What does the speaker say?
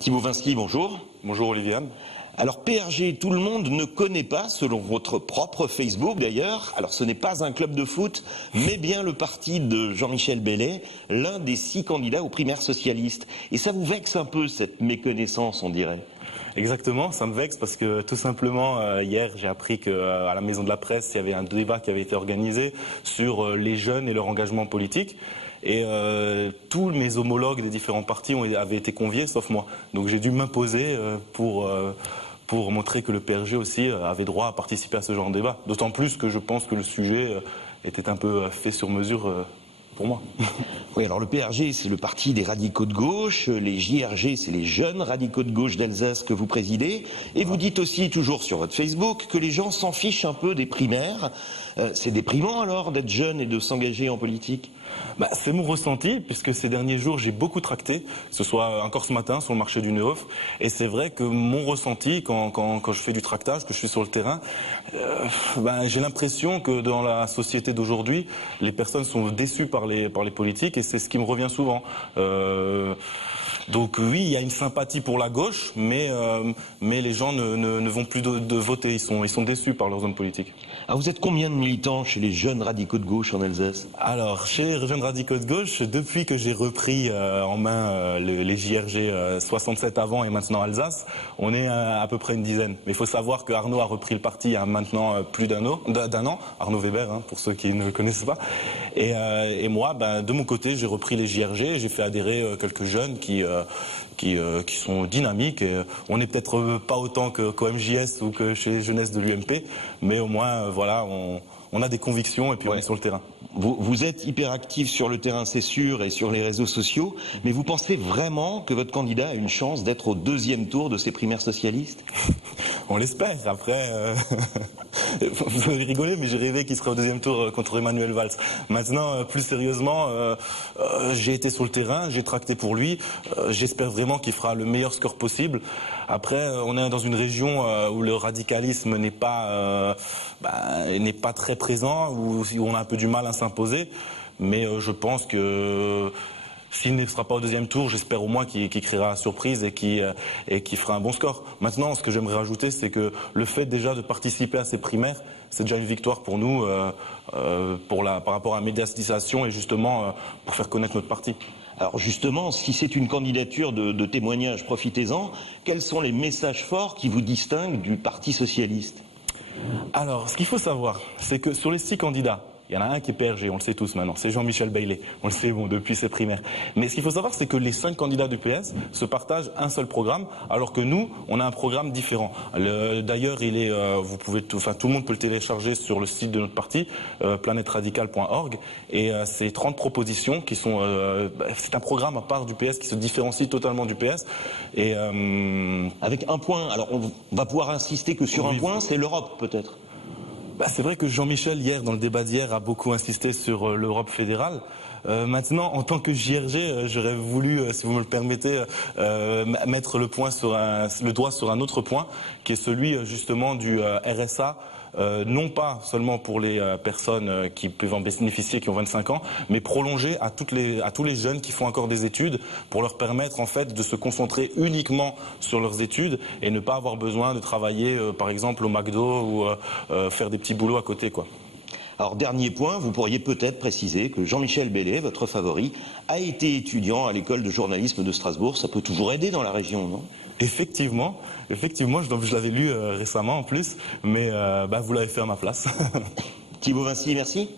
Thibaut Vinsky, bonjour. Bonjour Oliviane. Alors PRG, tout le monde ne connaît pas, selon votre propre Facebook d'ailleurs. Alors ce n'est pas un club de foot, mais bien le parti de Jean-Michel Beylet, l'un des 6 candidats aux primaires socialistes. Et ça vous vexe un peu cette méconnaissance, on dirait? Exactement, ça me vexe parce que tout simplement hier j'ai appris qu'à la Maison de la Presse il y avait un débat qui avait été organisé sur les jeunes et leur engagement politique. Et tous mes homologues des différents partis avaient été conviés, sauf moi. Donc j'ai dû m'imposer pour montrer que le PRG aussi avait droit à participer à ce genre de débat. D'autant plus que je pense que le sujet était un peu fait sur mesure pour moi. Oui, alors le PRG, c'est le parti des radicaux de gauche, les JRG, c'est les jeunes radicaux de gauche d'Alsace que vous présidez, et vous dites aussi, toujours sur votre Facebook, que les gens s'en fichent un peu des primaires. C'est déprimant alors d'être jeune et de s'engager en politique? C'est mon ressenti, puisque ces derniers jours j'ai beaucoup tracté, que ce soit encore ce matin sur le marché du Neuf, et c'est vrai que mon ressenti quand je fais du tractage, que je suis sur le terrain, j'ai l'impression que dans la société d'aujourd'hui, les personnes sont déçues par les politiques, et c'est ce qui me revient souvent. Donc oui, il y a une sympathie pour la gauche, mais les gens ne vont plus de voter, ils sont déçus par leurs hommes politiques. Alors vous êtes combien de militants chez les jeunes radicaux de gauche en Alsace? Alors, chez les jeunes radicaux de gauche, depuis que j'ai repris en main les JRG 67 avant et maintenant Alsace, on est à peu près une dizaine. Mais il faut savoir que Arnaud a repris le parti il y a maintenant plus d'un an, Arnaud Weber, pour ceux qui ne le connaissent pas. Et moi, de mon côté, j'ai repris les JRG, j'ai fait adhérer quelques jeunes qui sont dynamiques. Et on n'est peut-être pas autant qu'au MJS ou que chez les jeunesses de l'UMP, mais au moins, voilà, on a des convictions et puis on est sur le terrain. Vous êtes hyper actif sur le terrain, c'est sûr, et sur les réseaux sociaux, mais vous pensez vraiment que votre candidat a une chance d'être au 2e tour de ces primaires socialistes? On l'espère. Après, vous pouvez rigoler, mais j'ai rêvé qu'il serait au 2e tour contre Emmanuel Valls. Maintenant, plus sérieusement, j'ai été sur le terrain, j'ai tracté pour lui. J'espère vraiment qu'il fera le meilleur score possible. Après, on est dans une région où le radicalisme n'est pas très présent, où on a un peu du mal à s'imposer. Mais je pense que s'il ne sera pas au 2e tour, j'espère au moins qu'il créera la surprise et qu'il fera un bon score. Maintenant, ce que j'aimerais rajouter, c'est que le fait déjà de participer à ces primaires, c'est déjà une victoire pour nous, par rapport à la médiatisation et justement pour faire connaître notre parti. Alors justement, si c'est une candidature de témoignage, profitez-en. Quels sont les messages forts qui vous distinguent du Parti socialiste? Alors, ce qu'il faut savoir, c'est que sur les 6 candidats, il y en a un qui est PRG, on le sait tous maintenant, c'est Jean-Michel Beylet, on le sait depuis ses primaires. Mais ce qu'il faut savoir, c'est que les 5 candidats du PS se partagent un seul programme, alors que nous, on a un programme différent. D'ailleurs, tout le monde peut le télécharger sur le site de notre parti, planetradical.org, et c'est 30 propositions qui sont... c'est un programme à part du PS qui se différencie totalement du PS. Et, avec un point, alors on va pouvoir insister que sur un point, c'est l'Europe peut-être. C'est vrai que Jean-Michel, hier, dans le débat d'hier, a beaucoup insisté sur l'Europe fédérale. Maintenant, en tant que JRG, j'aurais voulu, si vous me le permettez, mettre le doigt sur un autre point, qui est celui justement du RSA. Non pas seulement pour les personnes qui peuvent en bénéficier, qui ont 25 ans, mais prolongé à tous les jeunes qui font encore des études, pour leur permettre en fait de se concentrer uniquement sur leurs études et ne pas avoir besoin de travailler par exemple au McDo ou faire des petits boulots à côté, quoi. Alors, dernier point, vous pourriez peut-être préciser que Jean-Michel Beylet, votre favori, a été étudiant à l'école de journalisme de Strasbourg. Ça peut toujours aider dans la région, non? Effectivement, je l'avais lu récemment en plus, mais vous l'avez fait à ma place. Thibaut Vinsky, merci.